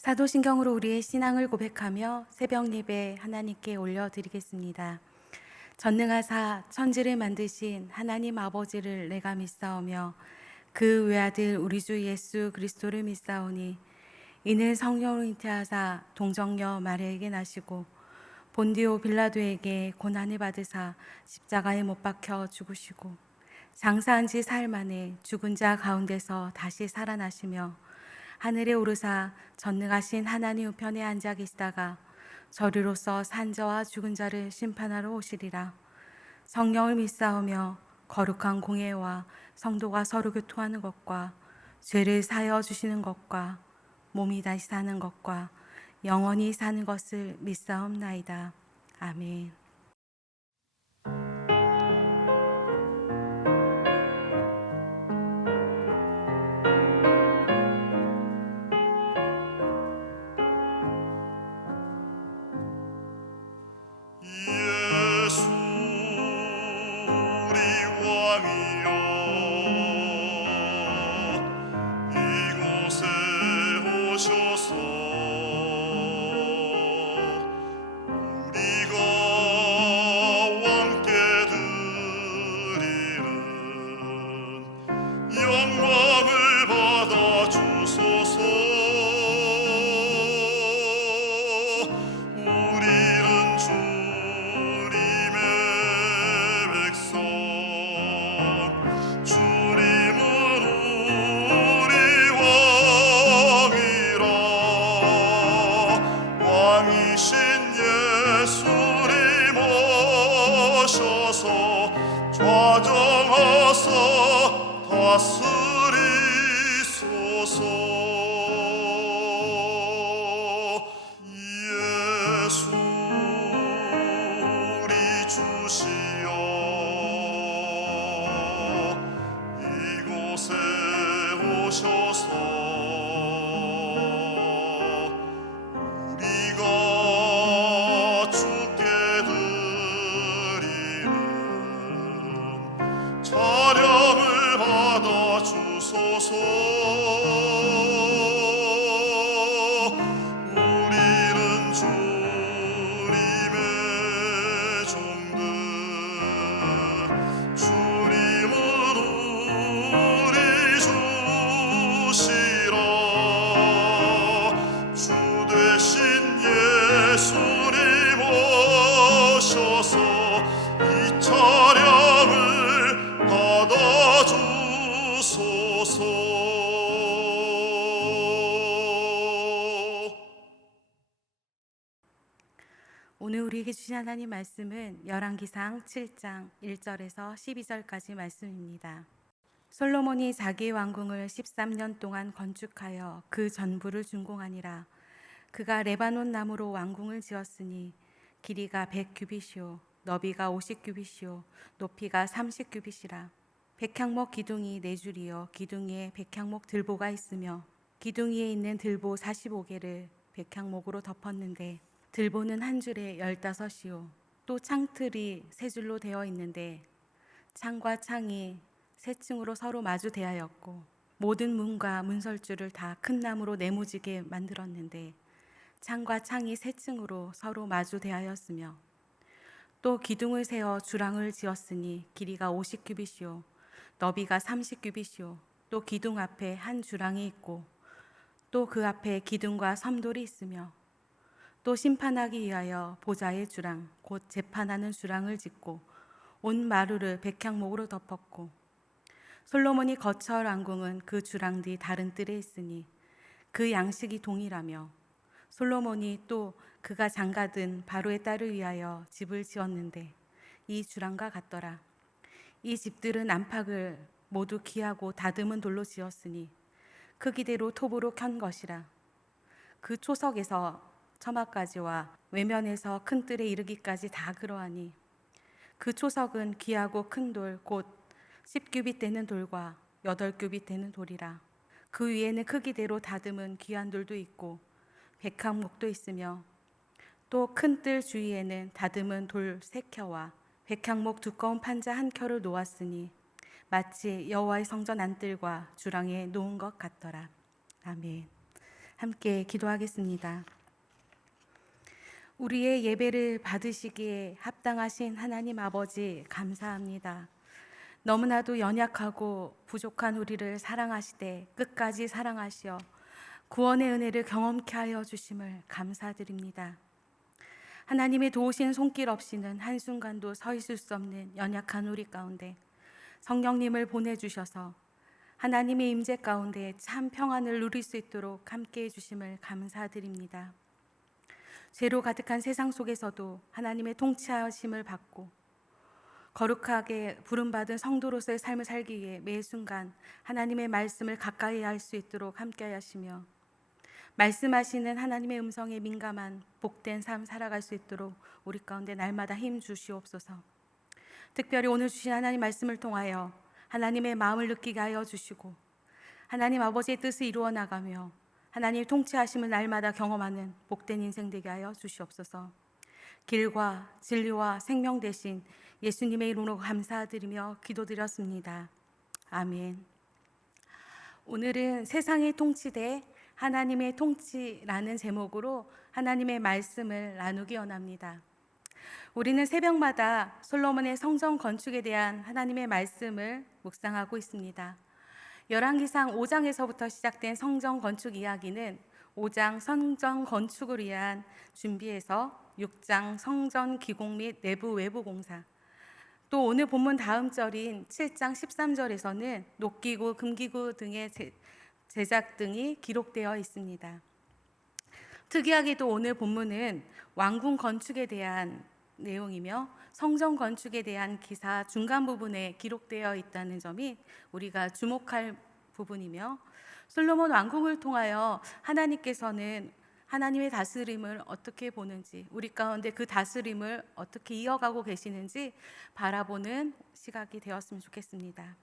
사도신경으로 우리의 신앙을 고백하며 새벽 예배 하나님께 올려드리겠습니다. 전능하사 천지를 만드신 하나님 아버지를 내가 믿사오며 그 외아들 우리 주 예수 그리스도를 믿사오니 이는 성령으로 잉태하사 동정녀 마리아에게 나시고 본디오 빌라도에게 고난을 받으사 십자가에 못 박혀 죽으시고 장사한 지 사흘 만에 죽은 자 가운데서 다시 살아나시며 하늘에 오르사 전능하신 하나님 우편에 앉아 계시다가 저리로서 산자와 죽은 자를 심판하러 오시리라. 성령을 믿사오며 거룩한 공예와 성도가 서로 교통하는 것과 죄를 사여 주시는 것과 몸이 다시 사는 것과 영원히 사는 것을 믿사옵나이다. 아멘. 예수 우리 왕이여 이곳에 오셔서 우리가 왕께 드리는 영광을 받아 주소서. 우리는 주님의 백성, 주님은 우리 왕이라. 왕이신 예수님 오셔서 좌정하사 다스리소서. 예수 우리 주시여 이곳에 오셔서 우리가 주께 드리는 찬양을 받아 주소서. 우리는 주님의 종들, 주님은 우리 주시라. 주 되신 예수님 오셔서 이 찬양을 받아 주소서. 오늘 우리에게 주신 하나님 말씀은 열왕기상 7장 1절에서 12절까지 말씀입니다. 솔로몬이 자기의 왕궁을 13년 동안 건축하여 그 전부를 준공하니라. 그가 레바논 나무로 왕궁을 지었으니 길이가 100규빗이요 너비가 50규빗이요 높이가 30규빗이라. 백향목 기둥이 4줄이요 기둥 위에 백향목 들보가 있으며 기둥 위에 있는 들보 45개를 백향목으로 덮었는데 들보는 한 줄에 15이요 또 창틀이 3줄로 되어 있는데 창과 창이 세 층으로 서로 마주 대하였고 모든 문과 문설주를 다 큰 나무로 네모지게 만들었는데 창과 창이 세 층으로 서로 마주 대하였으며 또 기둥을 세워 주랑을 지었으니 길이가 50규빗이요 너비가 30규빗이요 또 기둥 앞에 한 주랑이 있고 또 그 앞에 기둥과 섬돌이 있으며 또 심판하기 위하여 보좌의 주랑 곧 재판하는 주랑을 짓고 온 마루를 백향목으로 덮었고 솔로몬이 거처할 왕궁은 그 주랑 뒤 다른 뜰에 있으니 그 양식이 동일하며 솔로몬이 또 그가 장가든 바로의 딸을 위하여 집을 지었는데 이 주랑과 같더라. 이 집들은 안팎을 모두 기하고 다듬은 돌로 지었으니 크기대로 톱으로 켠 것이라. 그 초석에서 처마까지와 외면에서 큰 뜰에 이르기까지 다 그러하니 그 초석은 귀하고 큰 돌 곧 10규빗 되는 돌과 8규빗 되는 돌이라. 그 위에는 크기대로 다듬은 귀한 돌도 있고 백향목도 있으며 또 큰 뜰 주위에는 다듬은 돌 3켜와 백향목 두꺼운 판자 1켜를 놓았으니 마치 여호와의 성전 안뜰과 주랑에 놓은 것 같더라. 아멘. 함께 기도하겠습니다. 우리의 예배를 받으시기에 합당하신 하나님 아버지 감사합니다. 너무나도 연약하고 부족한 우리를 사랑하시되 끝까지 사랑하시어 구원의 은혜를 경험케 하여 주심을 감사드립니다. 하나님의 도우신 손길 없이는 한순간도 서 있을 수 없는 연약한 우리 가운데 성령님을 보내주셔서 하나님의 임재 가운데 참 평안을 누릴 수 있도록 함께해 주심을 감사드립니다. 죄로 가득한 세상 속에서도 하나님의 통치하심을 받고 거룩하게 부름받은 성도로서의 삶을 살기 위해 매 순간 하나님의 말씀을 가까이 할 수 있도록 함께 하시며 말씀하시는 하나님의 음성에 민감한 복된 삶 살아갈 수 있도록 우리 가운데 날마다 힘 주시옵소서. 특별히 오늘 주신 하나님 말씀을 통하여 하나님의 마음을 느끼게 하여 주시고 하나님 아버지의 뜻을 이루어 나가며 하나님의 통치하심을 날마다 경험하는 복된 인생 되게 하여 주시옵소서. 길과 진리와 생명 되신 예수님의 이름으로 감사드리며 기도드렸습니다. 아멘. 오늘은 세상의 통치대 하나님의 통치라는 제목으로 하나님의 말씀을 나누기 원합니다. 우리는 새벽마다 솔로몬의 성전 건축에 대한 하나님의 말씀을 묵상하고 있습니다. 열왕기상 5장에서부터 시작된 성전 건축 이야기는 5장 성전 건축을 위한 준비에서 6장 성전 기공 및 내부 외부 공사, 또 오늘 본문 다음 절인 7장 13절에서는 녹기구, 금기구 등의 제작 등이 기록되어 있습니다. 특이하게도 오늘 본문은 왕궁 건축에 대한 내용이며 성전 건축에 대한 기사 중간 부분에 기록되어 있다는 점이 우리가 주목할 부분이며, 솔로몬 왕궁을 통하여 하나님께서는 하나님의 다스림을 어떻게 보는지, 우리 가운데 그 다스림을 어떻게 이어가고 계시는지 바라보는 시각이 되었으면 좋겠습니다.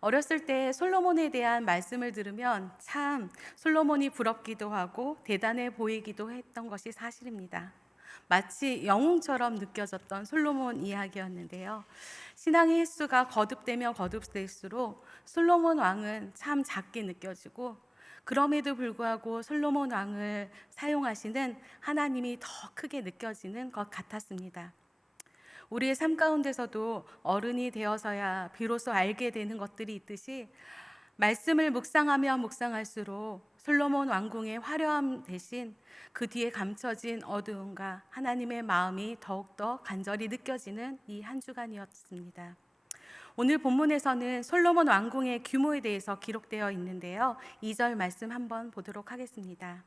어렸을 때 솔로몬에 대한 말씀을 들으면 참 솔로몬이 부럽기도 하고 대단해 보이기도 했던 것이 사실입니다. 마치 영웅처럼 느껴졌던 솔로몬 이야기였는데요. 신앙의 횟수가 거듭되면 거듭될수록 솔로몬 왕은 참 작게 느껴지고, 그럼에도 불구하고 솔로몬 왕을 사용하시는 하나님이 더 크게 느껴지는 것 같았습니다. 우리의 삶 가운데서도 어른이 되어서야 비로소 알게 되는 것들이 있듯이 말씀을 묵상하면 묵상할수록 솔로몬 왕궁의 화려함 대신 그 뒤에 감춰진 어두움과 하나님의 마음이 더욱더 간절히 느껴지는 이 한 주간이었습니다. 오늘 본문에서는 솔로몬 왕궁의 규모에 대해서 기록되어 있는데요. 2절 말씀 한번 보도록 하겠습니다.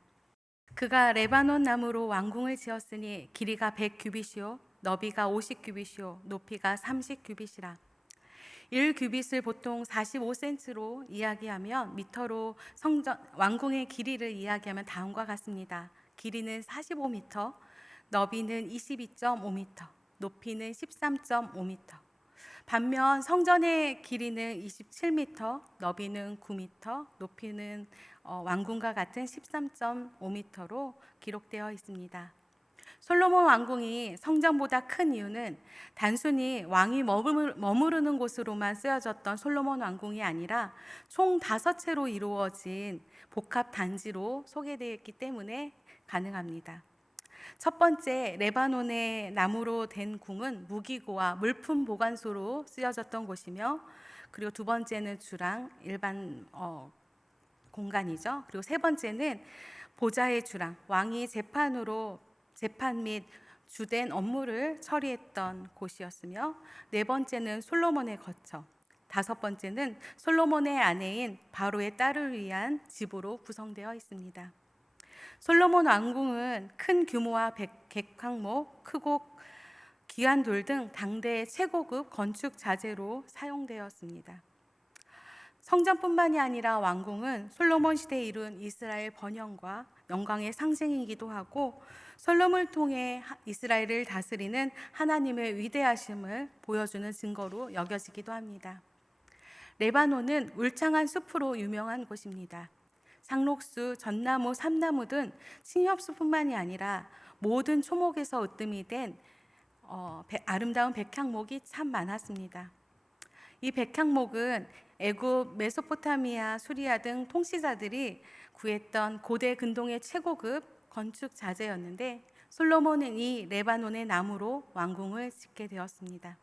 그가 레바논 나무로 왕궁을 지었으니 길이가 100규빗이요 너비가 50규빗이요 높이가 30규빗이라. 1규빗을 보통 45cm로 이야기하면 미터로 왕궁의 길이를 이야기하면 다음과 같습니다. 길이는 45m, 너비는 22.5m, 높이는 13.5m. 반면 성전의 길이는 27m, 너비는 9m, 높이는 왕궁과 같은 13.5m로 기록되어 있습니다. 솔로몬 왕궁이 성전보다 큰 이유는 단순히 왕이 머무르는 곳으로만 쓰여졌던 솔로몬 왕궁이 아니라 총 5채로 이루어진 복합 단지로 소개되어 있기 때문에 가능합니다. 첫 번째, 레바논의 나무로 된 궁은 무기고와 물품 보관소로 쓰여졌던 곳이며, 그리고 두 번째는 주랑, 일반 공간이죠. 그리고 세 번째는 보좌의 주랑, 왕이 재판 및 주된 업무를 처리했던 곳이었으며, 네 번째는 솔로몬의 거처, 다섯 번째는 솔로몬의 아내인 바로의 딸을 위한 집으로 구성되어 있습니다. 솔로몬 왕궁은 큰 규모와 객항목, 크고 귀한 돌 등 당대의 최고급 건축 자재로 사용되었습니다. 성전뿐만이 아니라 왕궁은 솔로몬 시대에 이룬 이스라엘 번영과 영광의 상징이기도 하고, 솔로몬을 통해 이스라엘을 다스리는 하나님의 위대하심을 보여주는 증거로 여겨지기도 합니다. 레바논은 울창한 숲으로 유명한 곳입니다. 상록수, 전나무, 삼나무 등 층엽수뿐만이 아니라 모든 초목에서 으뜸이 된 아름다운 백향목이 참 많았습니다. 이 백향목은 애굽, 메소포타미아, 수리아 등 통치자들이 구했던 고대 근동의 최고급 건축 자재였는데 솔로몬은 이 레바논의 나무로 왕궁을 짓게 되었습니다.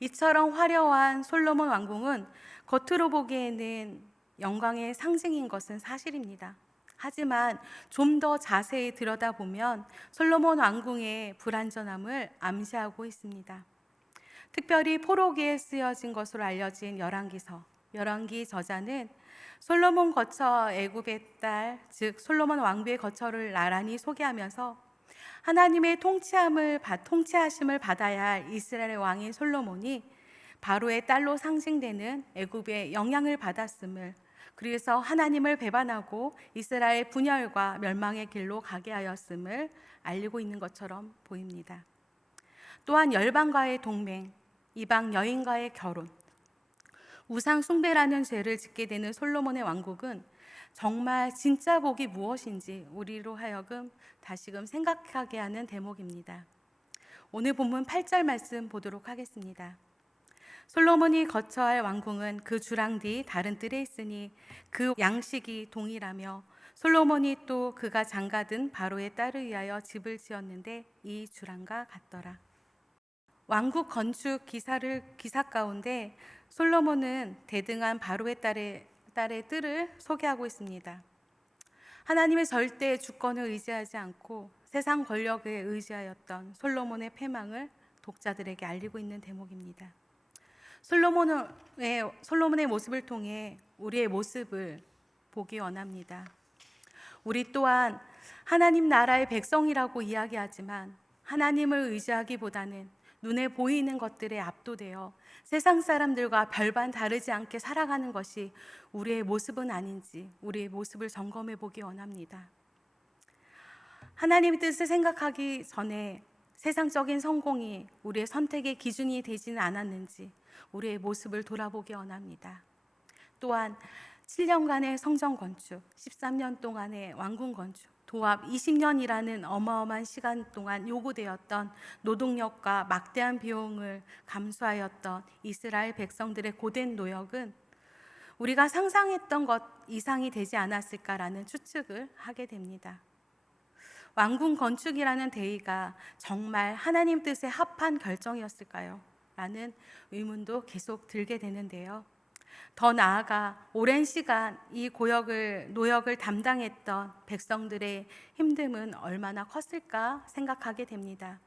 이처럼 화려한 솔로몬 왕궁은 겉으로 보기에는 영광의 상징인 것은 사실입니다. 하지만 좀 더 자세히 들여다보면 솔로몬 왕궁의 불완전함을 암시하고 있습니다. 특별히 포로기에 쓰여진 것으로 알려진 열왕기서, 열왕기 저자는 솔로몬 거처 애굽의 딸, 즉 솔로몬 왕비의 거처를 나란히 소개하면서 하나님의 통치하심을 받아야 할 이스라엘의 왕인 솔로몬이 바로의 딸로 상징되는 애굽의 영향을 받았음을, 그래서 하나님을 배반하고 이스라엘 분열과 멸망의 길로 가게 하였음을 알리고 있는 것처럼 보입니다. 또한 열방과의 동맹, 이방 여인과의 결혼, 우상 숭배라는 죄를 짓게 되는 솔로몬의 왕국은 정말 진짜 복이 무엇인지 우리로 하여금 다시금 생각하게 하는 대목입니다. 오늘 본문 8절 말씀 보도록 하겠습니다. 솔로몬이 거처할 왕궁은 그 주랑 뒤 다른 뜰에 있으니 그 양식이 동일하며 솔로몬이 또 그가 장가든 바로의 딸을 위하여 집을 지었는데 이 주랑과 같더라. 왕국 건축 기사 가운데 솔로몬은 대등한 바로의 딸의 뜰을 소개하고 있습니다. 하나님의 절대 주권을 의지하지 않고 세상 권력에 의지하였던 솔로몬의 패망을 독자들에게 알리고 있는 대목입니다. 솔로몬의 모습을 통해 우리의 모습을 보기 원합니다. 우리 또한 하나님 나라의 백성이라고 이야기하지만 하나님을 의지하기보다는 눈에 보이는 것들에 압도되어 세상 사람들과 별반 다르지 않게 살아가는 것이 우리의 모습은 아닌지 우리의 모습을 점검해 보기 원합니다. 하나님의 뜻을 생각하기 전에 세상적인 성공이 우리의 선택의 기준이 되지는 않았는지 우리의 모습을 돌아보기 원합니다. 또한 7년간의 성전 건축, 13년 동안의 왕궁 건축, 도합 20년이라는 어마어마한 시간 동안 요구되었던 노동력과 막대한 비용을 감수하였던 이스라엘 백성들의 고된 노역은 우리가 상상했던 것 이상이 되지 않았을까라는 추측을 하게 됩니다. 왕궁 건축이라는 대의가 정말 하나님 뜻에 합한 결정이었을까요? 라는 의문도 계속 들게 되는데요. 더 나아가 오랜 시간 이 노역을 담당했던 백성들의 힘듦은 얼마나 컸을까 생각하게 됩니다.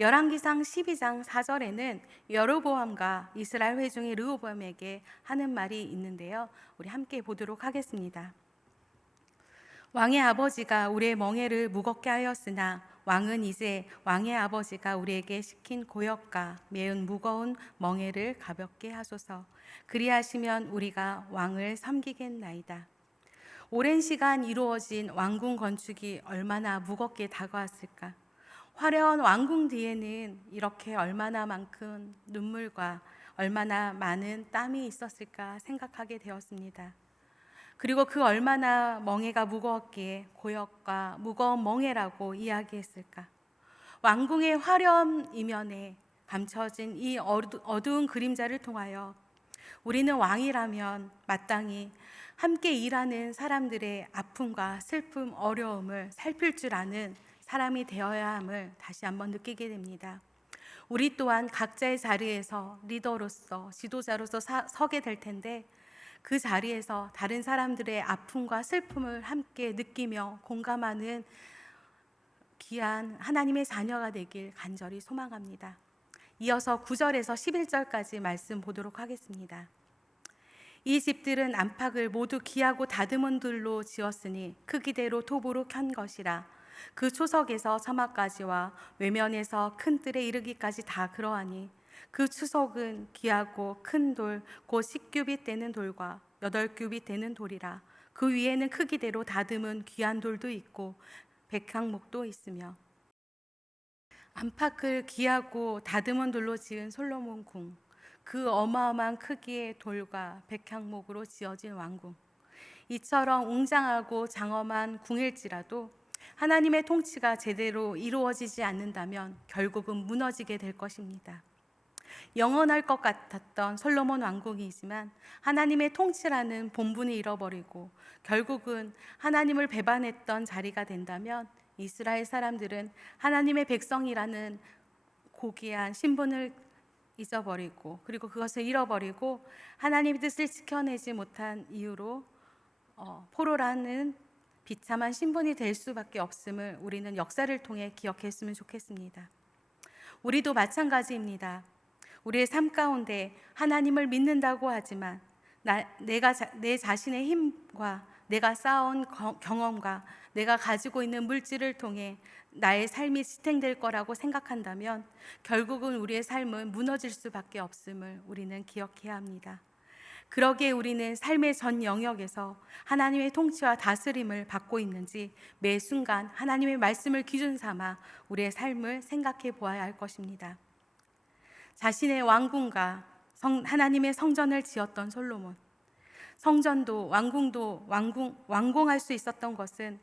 열왕기상 12장 4절에는 여로보암과 이스라엘 회중이 르호보암에게 하는 말이 있는데요. 우리 함께 보도록 하겠습니다. 왕의 아버지가 우리의 멍에를 무겁게 하였으나 왕은 이제 왕의 아버지가 우리에게 시킨 고역과 매운 무거운 멍에를 가볍게 하소서. 그리하시면 우리가 왕을 섬기겠나이다. 오랜 시간 이루어진 왕궁 건축이 얼마나 무겁게 다가왔을까. 화려한 왕궁 뒤에는 이렇게 얼마나 많은 눈물과 얼마나 많은 땀이 있었을까 생각하게 되었습니다. 그리고 그 얼마나 멍에가 무거웠기에 고역과 무거운 멍에라고 이야기했을까. 왕궁의 화려한 이면에 감춰진 이 어두운 그림자를 통하여 우리는 왕이라면 마땅히 함께 일하는 사람들의 아픔과 슬픔, 어려움을 살필 줄 아는 사람이 되어야 함을 다시 한번 느끼게 됩니다. 우리 또한 각자의 자리에서 리더로서, 지도자로서 서게 될 텐데 그 자리에서 다른 사람들의 아픔과 슬픔을 함께 느끼며 공감하는 귀한 하나님의 자녀가 되길 간절히 소망합니다. 이어서 9절에서 11절까지 말씀 보도록 하겠습니다. 이 집들은 안팎을 모두 기하고 다듬은 돌로 지었으니 크기대로 톱으로 켠 것이라. 그 초석에서 서막까지와 외면에서 큰 뜰에 이르기까지 다 그러하니 그 추석은 귀하고 큰 돌, 곧 10규빗 되는 돌과 8규빗 되는 돌이라. 그 위에는 크기대로 다듬은 귀한 돌도 있고 백향목도 있으며. 안팎을 귀하고 다듬은 돌로 지은 솔로몬 궁, 그 어마어마한 크기의 돌과 백향목으로 지어진 왕궁, 이처럼 웅장하고 장엄한 궁일지라도 하나님의 통치가 제대로 이루어지지 않는다면 결국은 무너지게 될 것입니다. 영원할 것 같았던 솔로몬 왕국이지만 하나님의 통치라는 본분을 잃어버리고 결국은 하나님을 배반했던 자리가 된다면 이스라엘 사람들은 하나님의 백성이라는 고귀한 신분을 잊어버리고 그리고 그것을 잃어버리고 하나님의 뜻을 지켜내지 못한 이유로 포로라는 비참한 신분이 될 수밖에 없음을 우리는 역사를 통해 기억했으면 좋겠습니다. 우리도 마찬가지입니다. 우리의 삶 가운데 하나님을 믿는다고 하지만 내 자신의 힘과 내가 쌓아온 경험과 내가 가지고 있는 물질을 통해 나의 삶이 지탱될 거라고 생각한다면 결국은 우리의 삶은 무너질 수밖에 없음을 우리는 기억해야 합니다. 그러기에 우리는 삶의 전 영역에서 하나님의 통치와 다스림을 받고 있는지 매 순간 하나님의 말씀을 기준 삼아 우리의 삶을 생각해 보아야 할 것입니다. 자신의 왕궁과 하나님의 성전을 지었던 솔로몬, 성전도 왕궁도 완공할 수 있었던 것은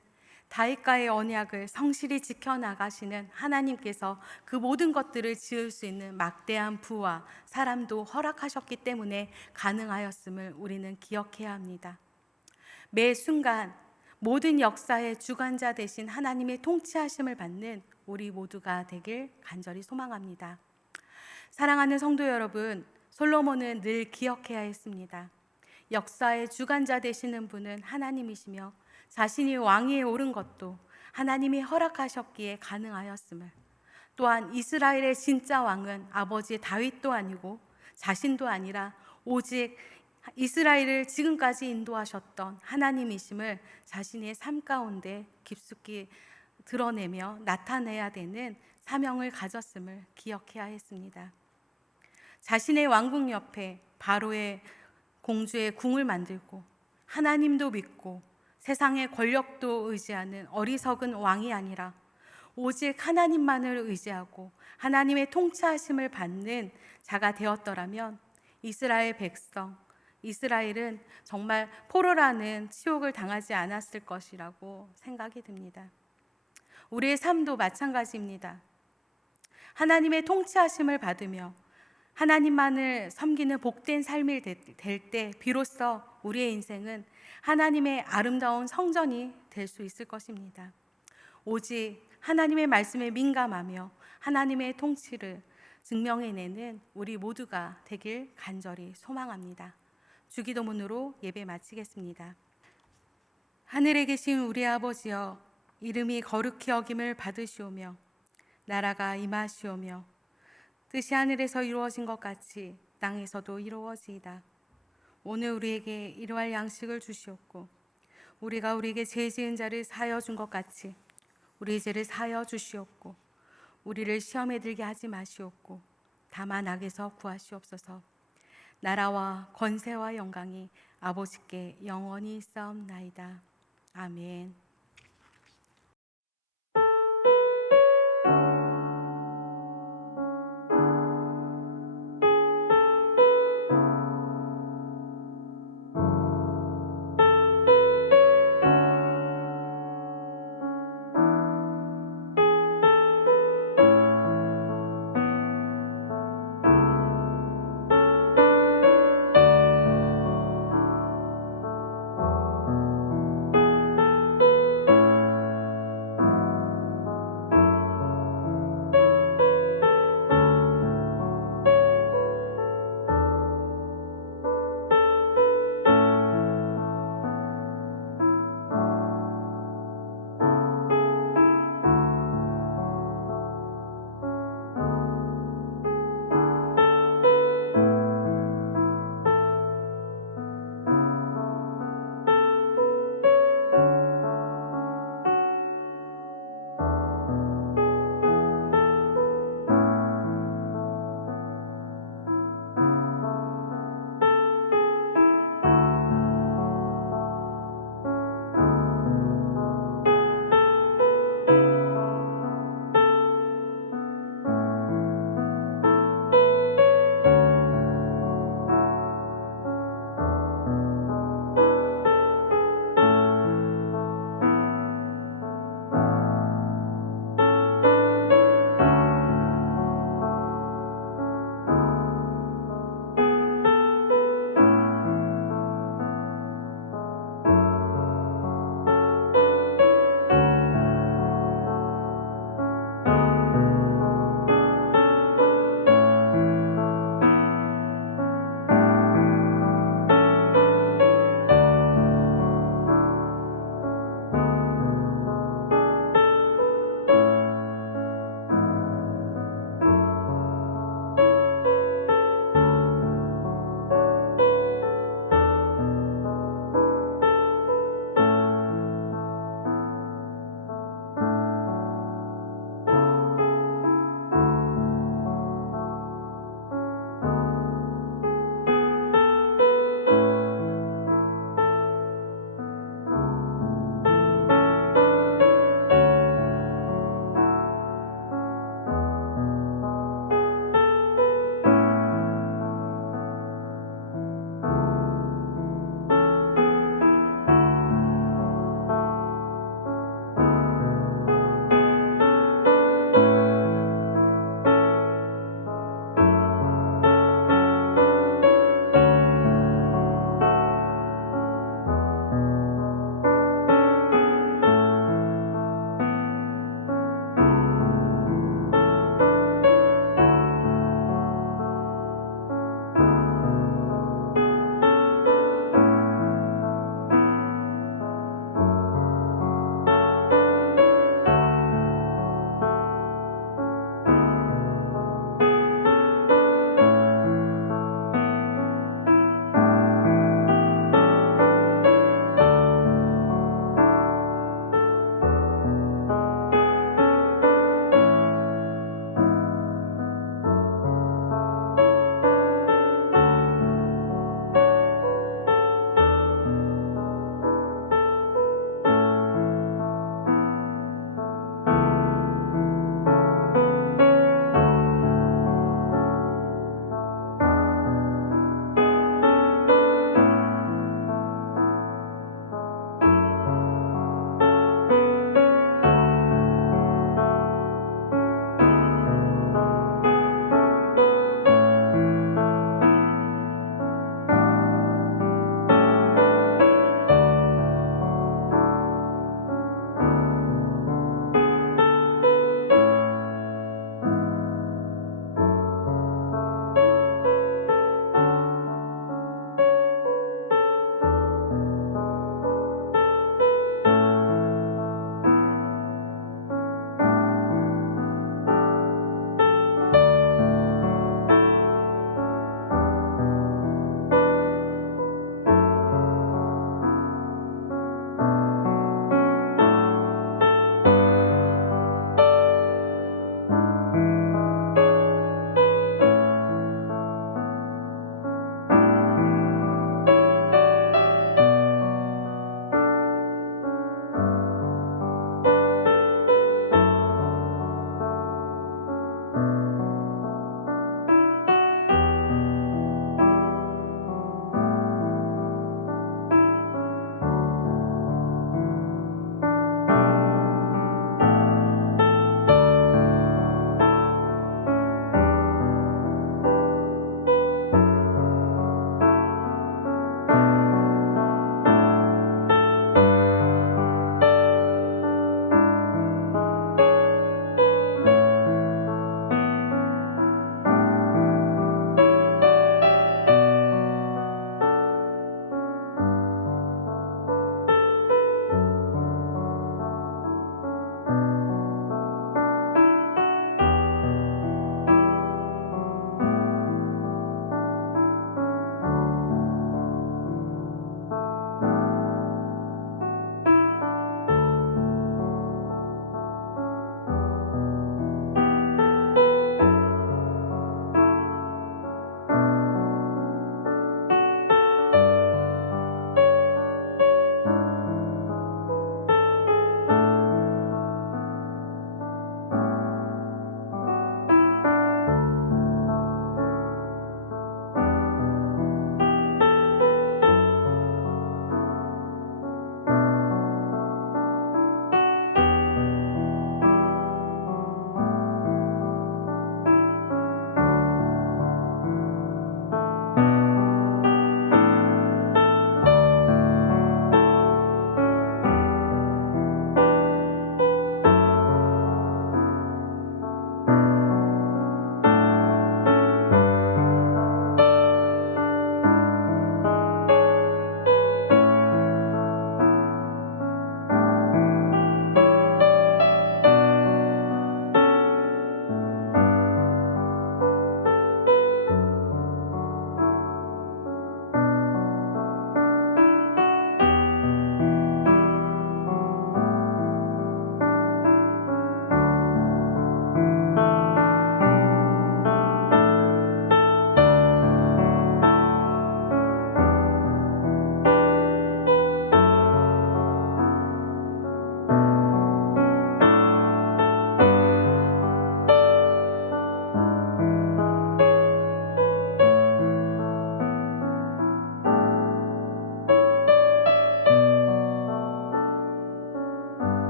다윗과의 언약을 성실히 지켜나가시는 하나님께서 그 모든 것들을 지을 수 있는 막대한 부와 사람도 허락하셨기 때문에 가능하였음을 우리는 기억해야 합니다. 매 순간 모든 역사의 주관자 되신 하나님의 통치하심을 받는 우리 모두가 되길 간절히 소망합니다. 사랑하는 성도 여러분, 솔로몬은 늘 기억해야 했습니다. 역사의 주관자 되시는 분은 하나님이시며 자신이 왕위에 오른 것도 하나님이 허락하셨기에 가능하였음을, 또한 이스라엘의 진짜 왕은 아버지 다윗도 아니고 자신도 아니라 오직 이스라엘을 지금까지 인도하셨던 하나님이심을 자신의 삶 가운데 깊숙이 드러내며 나타내야 되는 사명을 가졌음을 기억해야 했습니다. 자신의 왕궁 옆에 바로의 공주의 궁을 만들고 하나님도 믿고 세상의 권력도 의지하는 어리석은 왕이 아니라 오직 하나님만을 의지하고 하나님의 통치하심을 받는 자가 되었더라면 이스라엘 백성, 이스라엘은 정말 포로라는 치욕을 당하지 않았을 것이라고 생각이 듭니다. 우리의 삶도 마찬가지입니다. 하나님의 통치하심을 받으며 하나님만을 섬기는 복된 삶이 될 때 비로소 우리의 인생은 하나님의 아름다운 성전이 될 수 있을 것입니다. 오직 하나님의 말씀에 민감하며 하나님의 통치를 증명해내는 우리 모두가 되길 간절히 소망합니다. 주기도문으로 예배 마치겠습니다. 하늘에 계신 우리 아버지여, 이름이 거룩히 여김을 받으시오며 나라가 임하시오며 뜻이 하늘에서 이루어진 것 같이 땅에서도 이루어지이다. 오늘 우리에게 일용할 양식을 주시옵고 우리가 우리에게 죄 지은 자를 사하여 준 것 같이 우리의 죄를 사하여 주시옵고 우리를 시험에 들게 하지 마시옵고 다만 악에서 구하시옵소서. 나라와 권세와 영광이 아버지께 영원히 있사옵나이다. 아멘.